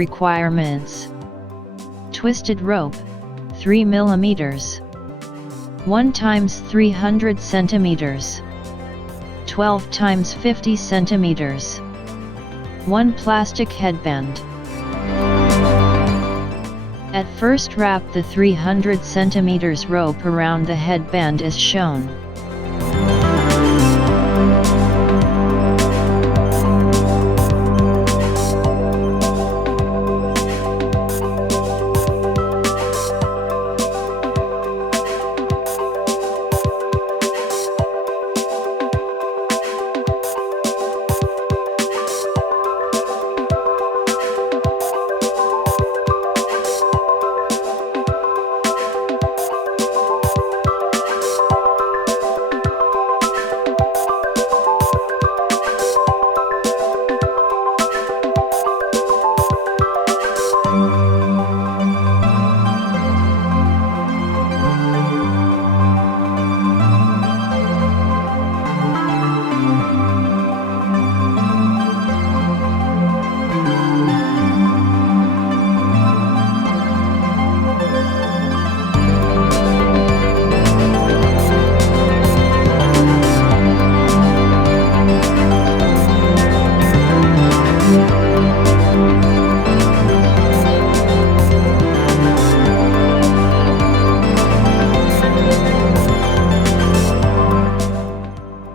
Requirements: twisted rope, 3 mm, 1 × 300 cm, 12 × 50 cm, 1 plastic headband. At first, wrap the 300 cm rope around the headband as shown.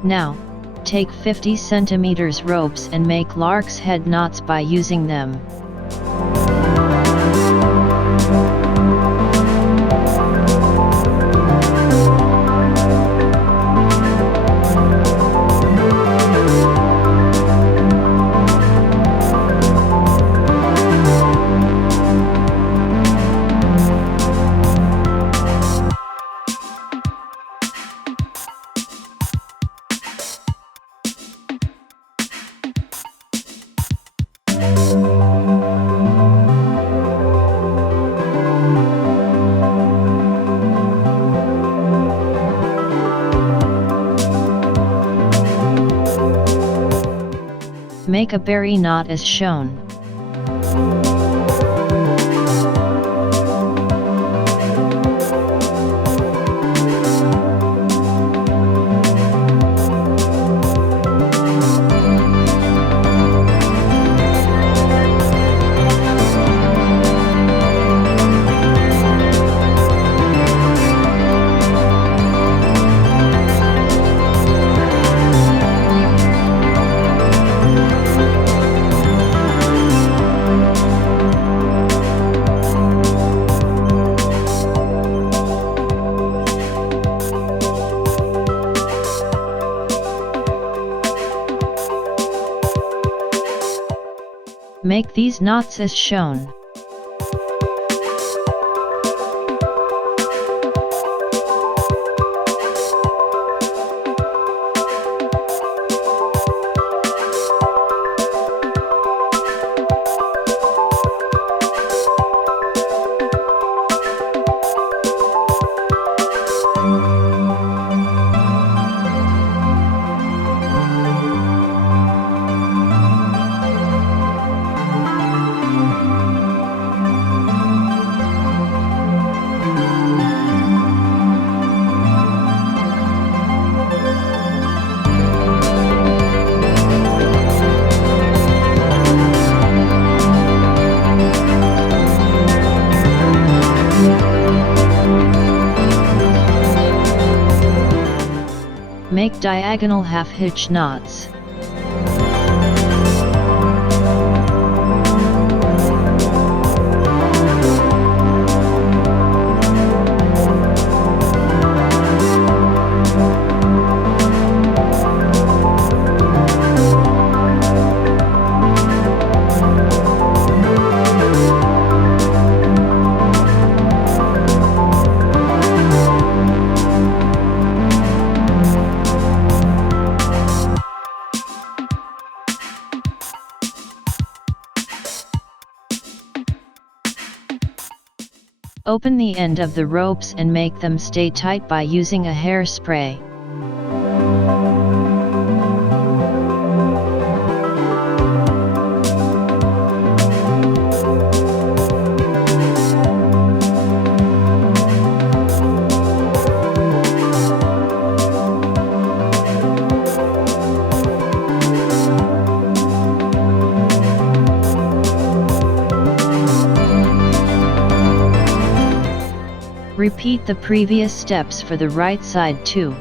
Now, take 50 cm ropes and make lark's head knots by using them. Make a berry knot as shown. Make these knots as shown. Make diagonal half-hitch knots. Open the end of the ropes and make them stay tight by using a hairspray. Repeat the previous steps for the right side too.